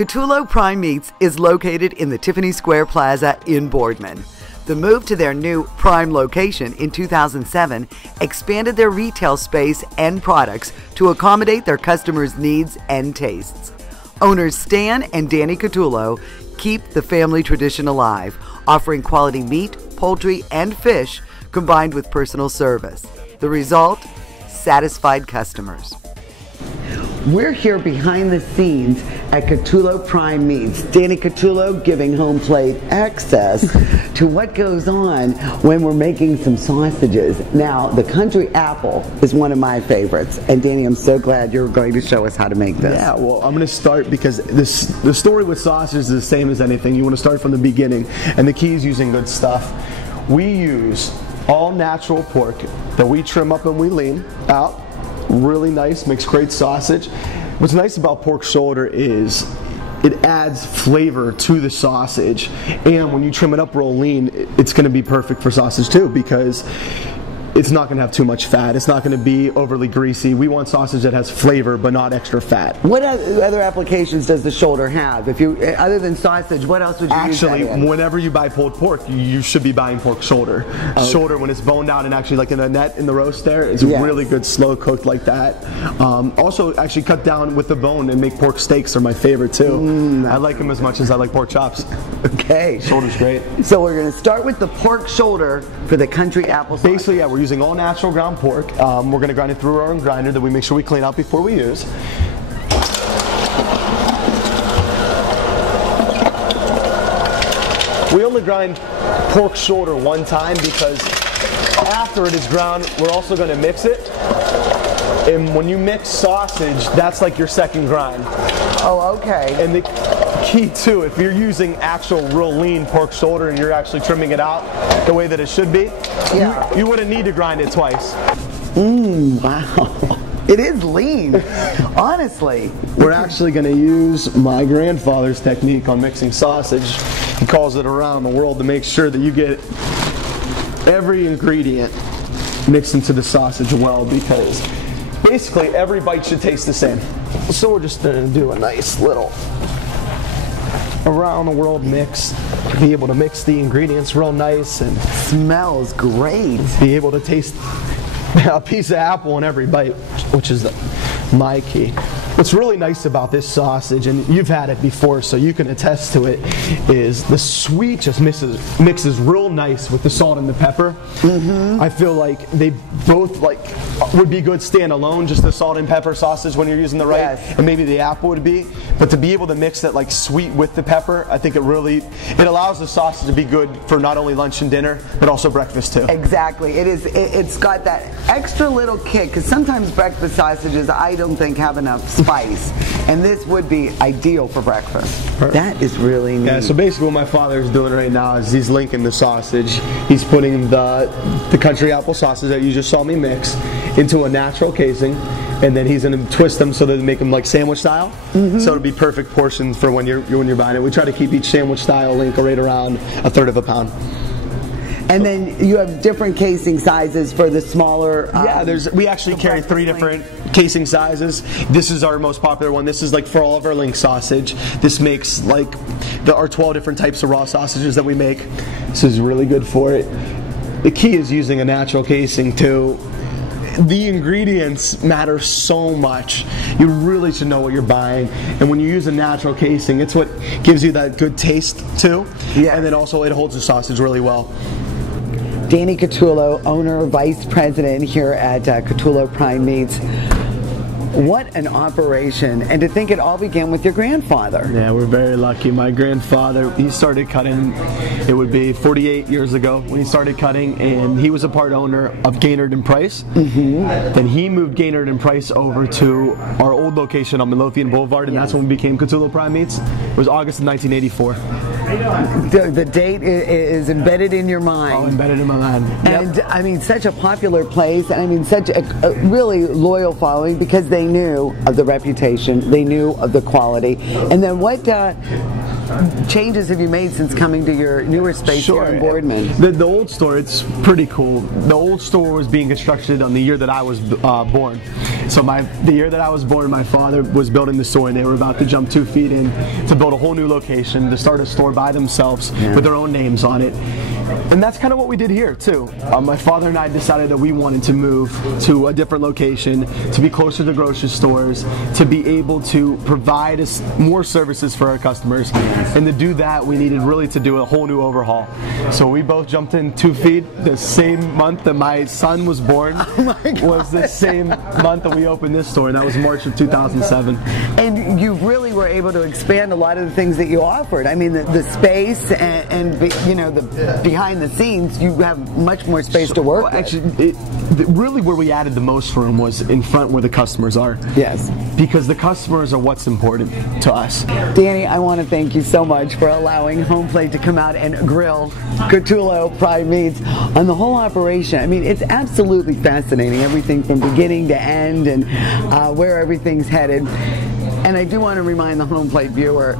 Catullo Prime Meats is located in the Tiffany Square Plaza in Boardman. The move to their new Prime location in 2007 expanded their retail space and products to accommodate their customers' needs and tastes. Owners Stan and Danny Catullo keep the family tradition alive, offering quality meat, poultry, and fish combined with personal service. The result? Satisfied customers. We're here behind the scenes at Catullo Prime Meats. Danny Catullo giving Homeplate access to what goes on when we're making some sausages. Now, the country apple is one of my favorites. And Danny, I'm so glad you're going to show us how to make this. Yeah, well, I'm going to start because the story with sausages is the same as anything. You want to start from the beginning, and the key is using good stuff. We use all natural pork that we trim up and we lean out. Really nice, makes great sausage. What's nice about pork shoulder is it adds flavor to the sausage, and when you trim it up real lean, it's going to be perfect for sausage too, because it's not going to have too much fat. It's not going to be overly greasy. We want sausage that has flavor but not extra fat. What other applications does the shoulder have? If you, other than sausage, what else would you use that in? Actually, whenever you buy pulled pork, you should be buying pork shoulder. Okay. Shoulder, when it's boned out and actually like in the net in the roast there, it's really good slow cooked like that. Also, actually cut down with the bone and make pork steaks are my favorite too. I like them as much as I like pork chops. Okay. Shoulder's great. So we're going to start with the pork shoulder for the country apple sausage. Basically, yeah, we're using all natural ground pork. We're going to grind it through our own grinder that we make sure we clean out before we use. We only grind pork shoulder one time because after it is ground, we're also going to mix it. And when you mix sausage, that's like your second grind. Oh, okay. And the key too, if you're using actual real lean pork shoulder and you're actually trimming it out the way that it should be, you wouldn't need to grind it twice. Wow. It is lean, honestly. We're actually going to use my grandfather's technique on mixing sausage. He calls it around the world to make sure that you get every ingredient mixed into the sausage well, because basically every bite should taste the same. So we're just going to do a nice little around the world mix, be able to mix the ingredients real nice and smells great. Be able to taste a piece of apple in every bite, which is my key. What's really nice about this sausage, and you've had it before so you can attest to it, is the sweet just mixes real nice with the salt and the pepper. I feel like they both would be good standalone, just the salt and pepper sausage when you're using the right, and maybe the apple would be. But to be able to mix that like sweet with the pepper, I think it allows the sausage to be good for not only lunch and dinner, but also breakfast too. Exactly. It's got that extra little kick, because sometimes breakfast sausages I don't think have enough spice, and this would be ideal for breakfast. Perfect. That is really neat. Yeah, so basically what my father is doing right now is he's linking the sausage. He's putting the country apple sausage that you just saw me mix into a natural casing, and then he's going to twist them so that they make them like sandwich style. So it'll be perfect portions for when you're buying it. We try to keep each sandwich style link right around 1/3 of a pound. And then you have different casing sizes for the smaller. We actually carry 3 different casing sizes. This is our most popular one. This is like for all of our link sausage. This makes like our 12 different types of raw sausages that we make. This is really good for it. The key is using a natural casing too. The ingredients matter so much. You really should know what you're buying, and when you use a natural casing, it's what gives you that good taste too. And then also it holds the sausage really well. Danny Catullo, owner, vice president here at Catullo Prime Meats. What an operation, and to think it all began with your grandfather. Yeah, we're very lucky. My grandfather, he started cutting, it would be 48 years ago when he started cutting, and he was a part owner of Gaynard and Price. Then he moved Gaynard and Price over to our old location on Midlothian Boulevard, and that's when we became Catullo Prime Meats. It was August of 1984. The date is embedded in your mind. Oh, embedded in my mind. And I mean, such a popular place, and I mean, such a really loyal following, because they knew of the reputation, they knew of the quality. And then what changes have you made since coming to your newer space here in Boardman? The old store, it's pretty cool. The old store was being constructed on the year that I was born. So the year that I was born, my father was building the store, and they were about to jump 2 feet in to build a whole new location, to start a store by themselves with their own names on it. And that's kind of what we did here too. My father and I decided that we wanted to move to a different location, to be closer to grocery stores, to be able to provide us more services for our customers. And to do that, we needed really to do a whole new overhaul. So we both jumped in 2 feet the same month that my son was born. Was the same month that we opened this store, and that was March of 2007. And you really were able to expand a lot of the things that you offered. I mean, the space and you know, the behind the scenes, you have much more space to work with. Actually, really where we added the most room was in front where the customers are. Yes. Because the customers are what's important to us. Danny, I want to thank you so much for allowing Homeplate to come out and grill Catullo Prime Meats on the whole operation. I mean, it's absolutely fascinating, everything from beginning to end and where everything's headed. And I do want to remind the Homeplate viewer,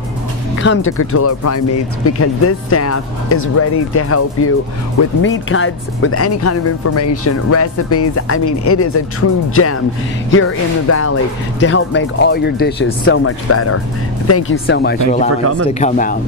come to Catullo Prime Meats, because this staff is ready to help you with meat cuts, with any kind of information, recipes. I mean, it is a true gem here in the Valley to help make all your dishes so much better. Thank you so much for allowing us to come out.